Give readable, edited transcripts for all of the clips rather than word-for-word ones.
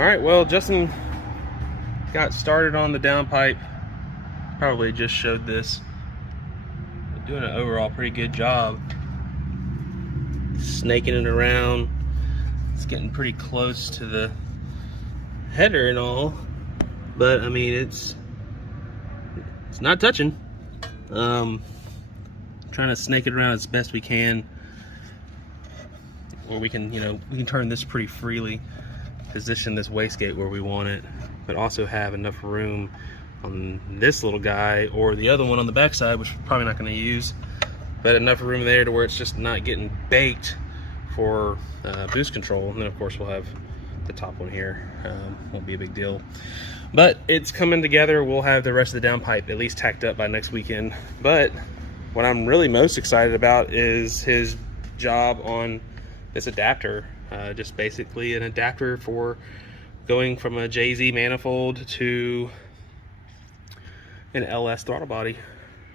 Alright, well, Justin got started on the downpipe. Probably just showed this. Doing an overall pretty good job. Snaking it around. It's getting pretty close to the header and all. But, I mean, it's not touching. Trying to snake it around as best we can. Or we can, we can turn this pretty freely. Position this wastegate where we want it, but also have enough room on this little guy or the other one on the backside, which we're probably not going to use, but enough room there to where it's just not getting baked for boost control. And then of course we'll have the top one here. Won't be a big deal, but it's coming together. We'll have the rest of the downpipe at least tacked up by next weekend. But what I'm really most excited about is his job on this adapter. Just basically an adapter for going from a JZ manifold to an LS throttle body.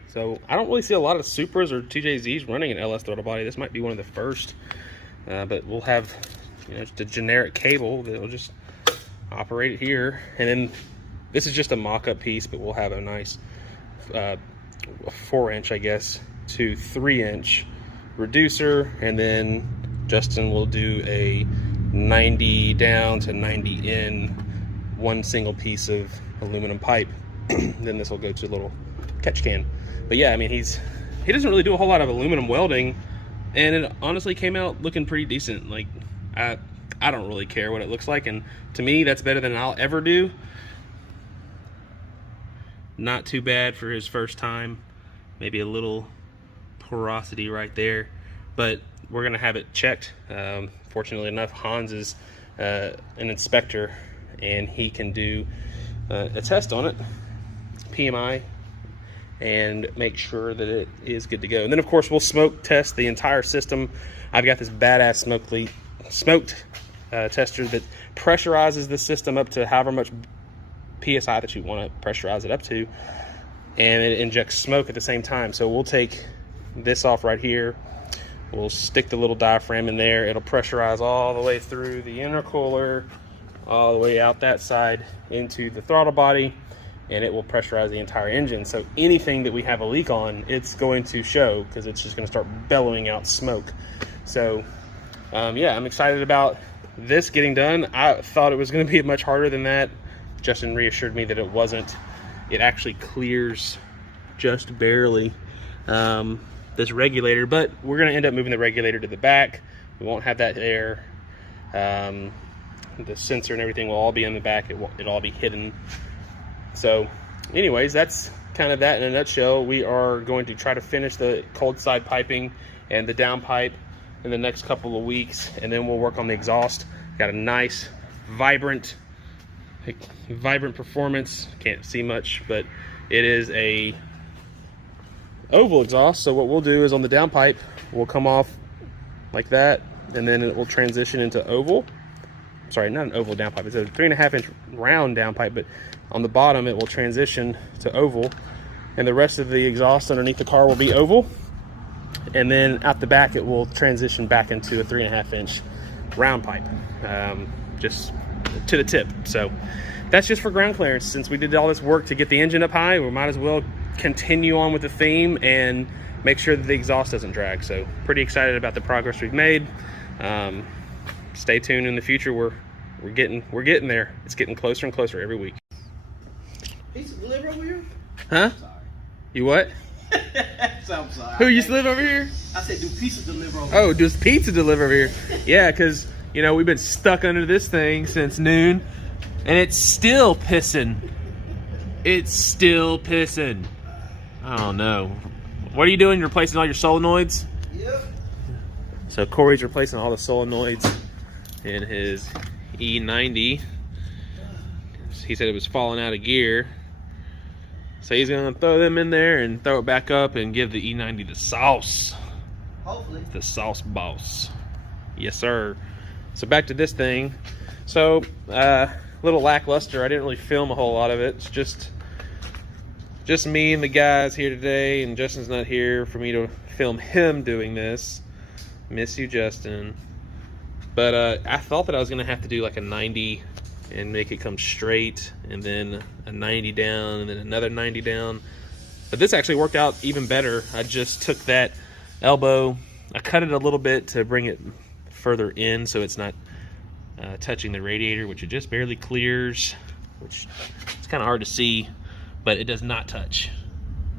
So I don't really see a lot of Supras or 2JZs running an LS throttle body. This might be one of the first, but we'll have just a generic cable that will just operate it here. And then this is just a mock-up piece, but we'll have a nice 4-inch, I guess, to 3-inch reducer, and then Justin will do a 90 down to 90 in, one single piece of aluminum pipe. Then this will go to a little catch can. But yeah, I mean, he doesn't really do a whole lot of aluminum welding, and it honestly came out looking pretty decent. Like, I don't really care what it looks like, and to me that's better than I'll ever do. Not too bad for his first time. Maybe a little porosity right there, but we're gonna have it checked. Fortunately enough, Hans is an inspector, and he can do a test on it, PMI, and make sure that it is good to go. And then of course we'll smoke test the entire system. I've got this badass smoke tester that pressurizes the system up to however much PSI that you want to pressurize it up to, and it injects smoke at the same time. So we'll take this off right here. We'll stick the little diaphragm in there. It'll pressurize all the way through the intercooler, all the way out that side into the throttle body, and it will pressurize the entire engine. So anything that we have a leak on, it's going to show, because it's just going to start bellowing out smoke. So yeah, I'm excited about this getting done. I thought it was going to be much harder than that. Justin reassured me that it wasn't. It actually clears just barely this regulator, but we're going to end up moving the regulator to the back. We won't have that there. The sensor and everything will all be in the back. It'll all be hidden. So anyways, that's kind of that in a nutshell. We are going to try to finish the cold side piping and the downpipe in the next couple of weeks, and then we'll work on the exhaust. Got a nice vibrant performance. Can't see much, but it is a oval exhaust. So what we'll do is on the downpipe, we'll come off like that, and then it will transition into oval. Sorry, not an oval downpipe. It's a 3.5-inch round downpipe, but on the bottom it will transition to oval, and the rest of the exhaust underneath the car will be oval, and then out the back it will transition back into a 3.5-inch round pipe, just to the tip. So that's just for ground clearance. Since we did all this work to get the engine up high, we might as well continue on with the theme and make sure that the exhaust doesn't drag. So pretty excited about the progress we've made. Stay tuned in the future. We're getting there. It's getting closer and closer every week. Pizza deliver over here? Huh? Sorry. You what? I'm sorry. Who used to live over here? I said, do pizza deliver over here? Oh, does pizza deliver over here? Yeah, because we've been stuck under this thing since noon, and it's still pissing. It's still pissing. Oh no. What are you doing? You're replacing all your solenoids? Yep. So Corey's replacing all the solenoids in his E90. He said it was falling out of gear. So he's gonna throw them in there and throw it back up and give the E90 the sauce. Hopefully. The sauce boss. Yes, sir. So back to this thing. So a little lackluster. I didn't really film a whole lot of it. It's just me and the guys here today, and Justin's not here for me to film him doing this. Miss you, Justin. But I thought that I was gonna have to do like a 90 and make it come straight, and then a 90 down, and then another 90 down. But this actually worked out even better. I just took that elbow, I cut it a little bit to bring it further in so it's not touching the radiator, which it just barely clears, which it's kind of hard to see, but it does not touch.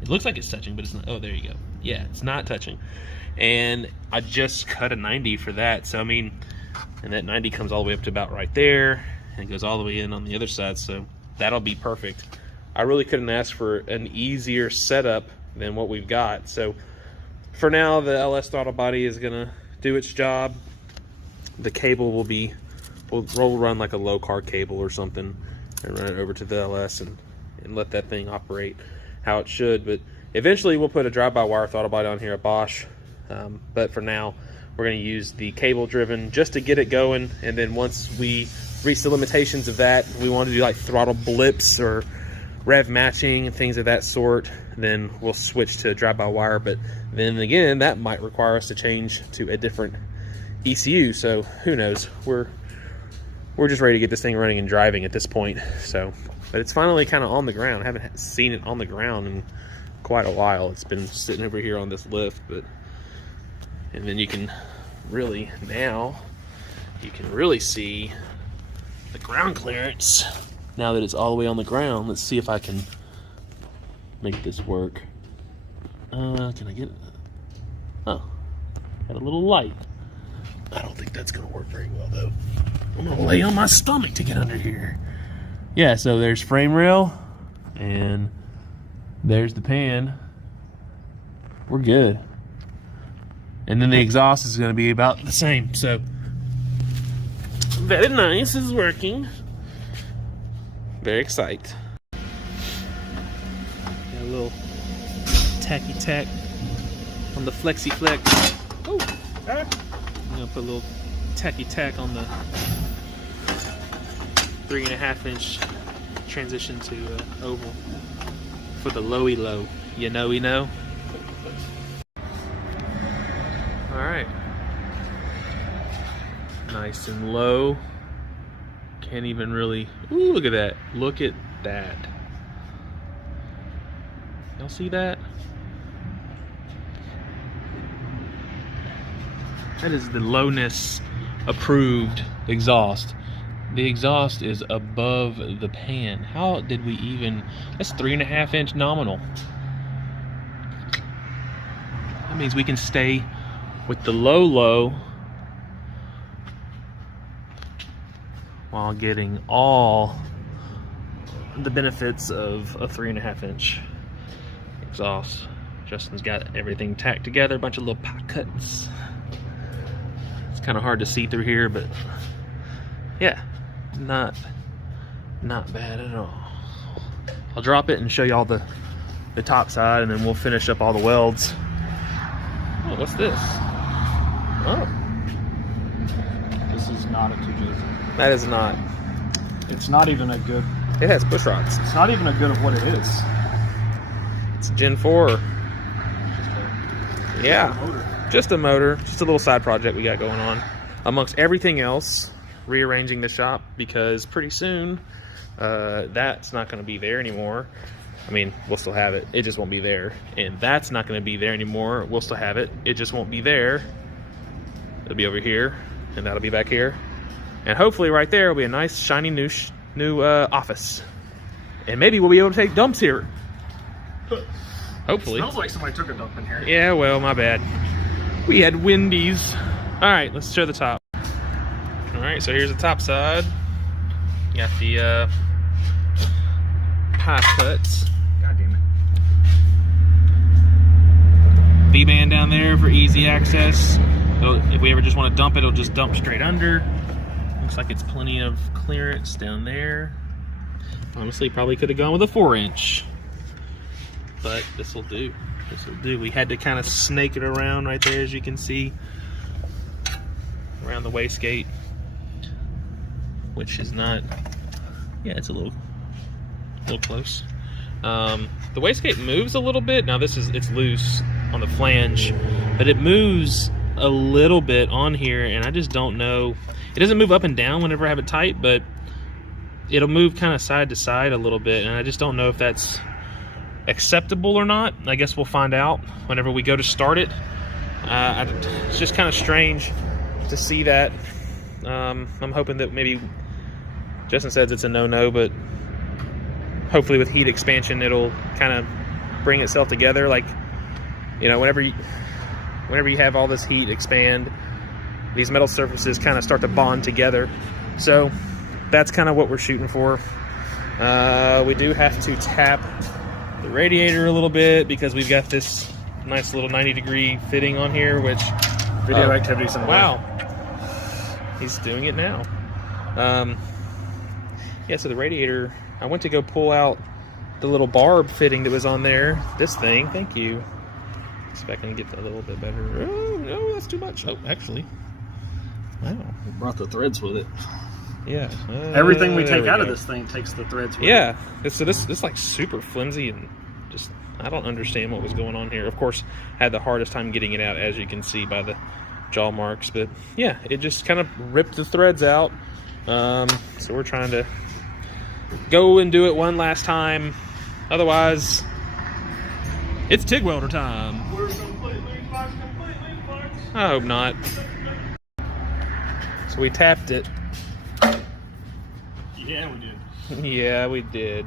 It looks like it's touching, but it's not. Oh, there you go. Yeah, it's not touching. And I just cut a 90 for that. So I mean, and that 90 comes all the way up to about right there, and it goes all the way in on the other side, so that'll be perfect. I really couldn't ask for an easier setup than what we've got. So for now, the LS throttle body is gonna do its job. The cable will be, we'll run like a low car cable or something and run it over to the LS and let that thing operate how it should. But eventually we'll put a drive-by-wire throttle body on here at Bosch. But for now, we're going to use the cable driven just to get it going. And then once we reach the limitations of that, we want to do like throttle blips or rev matching and things of that sort, then we'll switch to drive-by-wire. But then again, that might require us to change to a different ECU. So who knows? We're just ready to get this thing running and driving at this point. So, but it's finally kind of on the ground. I haven't seen it on the ground in quite a while. It's been sitting over here on this lift, but and then you can really see the ground clearance now that it's all the way on the ground. Let's see if I can make this work. Can I get it? Oh, got a little light. I don't think that's gonna work very well though. I'm gonna lay on my stomach to get under here. Yeah, so there's frame rail and there's the pan. We're good. And then the exhaust is gonna be about the same. So very nice, this is working. Very excited. Got a little tacky tack on the flexi flex. Oh, I'm gonna put a little tacky tack on the 3.5 inch transition to oval for the lowy low. You know we know. All right, nice and low. Can't even really. Ooh, look at that! Look at that! Y'all see that? That is the lowness approved exhaust. The exhaust is above the pan. How did we even? That's 3.5 inch nominal. That means we can stay with the low while getting all the benefits of a 3.5 inch exhaust. Justin's got everything tacked together, a bunch of little pot cuts. It's kind of hard to see through here, but yeah, not bad at all. I'll drop it and show you all the top side, and then we'll finish up all the welds. Oh, what's this? Oh, this is not a 2JZ. that is not. It's not even a good. It has push rods. It's not even a good of what it is. It's Gen 4. Yeah, Motor. just a motor, just a little side project we got going on. Amongst everything else, rearranging the shop, because pretty soon that's not going to be there anymore. I mean, we'll still have it, it just won't be there. And that's not going to be there anymore. We'll still have it, it just won't be there. It'll be over here, and that'll be back here. And hopefully right there will be a nice, shiny new office. And maybe we'll be able to take dumps here. Hopefully. It smells like somebody took a dump in here. Yeah, well, my bad. We had Wendy's. All right, let's show the top. All right, so here's the top side. You got the pie cuts. God damn it. V-band down there for easy access. If we ever just want to dump it, it'll just dump straight under. Looks like it's plenty of clearance down there. Honestly, probably could have gone with a 4-inch. But this will do. This will do. We had to kind of snake it around right there, as you can see, around the wastegate, which is not. Yeah, it's a little close. The wastegate moves a little bit. Now it's loose on the flange, but it moves a little bit on here, and I just don't know. It doesn't move up and down whenever I have it tight, but it'll move kind of side to side a little bit, and I just don't know if that's acceptable or not. I guess we'll find out whenever we go to start it. It's just kind of strange to see that. I'm hoping that maybe Justin says it's a no-no, but hopefully with heat expansion it'll kind of bring itself together. Like, you know, whenever you have all this heat expand, these metal surfaces kind of start to bond together. So that's kind of what we're shooting for. We do have to tap the radiator a little bit because we've got this nice little 90-degree fitting on here, which Video activities in the way. wow, he's doing it now. Yeah, so the radiator, I went to go pull out the little barb fitting that was on there. This thing, thank you. See if I can get that a little bit better. Oh no, that's too much. Oh, actually, wow. We brought the threads with it. Yeah. Everything we there take out go. of this thing takes the threads with it. Yeah. So this like super flimsy and just, I don't understand what was going on here. Of course, I had the hardest time getting it out, as you can see by the jaw marks. But yeah, it just kind of ripped the threads out. So we're trying to go and do it one last time. Otherwise, it's TIG welder time. We're completely fucked. I hope not. So we tapped it. Yeah, we did. Yeah, we did.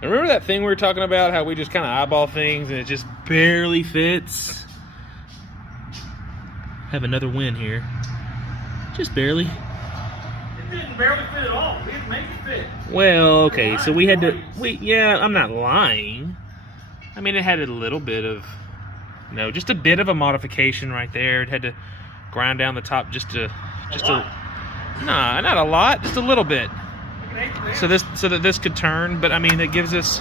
Remember that thing we were talking about, how we just kind of eyeball things and it just barely fits? Have another win here. Just barely. It didn't barely fit at all. We had to make it fit. Well, okay, so we had to, yeah, I'm not lying. I mean, it had a little bit of, just a bit of a modification right there. It had to grind down the top nah, not a lot, just a little bit. So that this could turn, but I mean, it gives us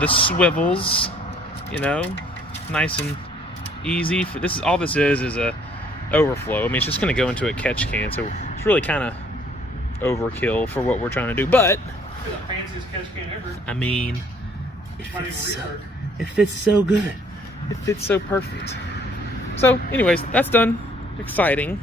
the swivels, nice and easy. All this is a overflow. I mean, it's just going to go into a catch can, so it's really kind of overkill for what we're trying to do. But It's the fanciest catch can ever. I mean, it Might even fits rework. it fits so good. It fits so perfect. So, anyways, that's done. Exciting.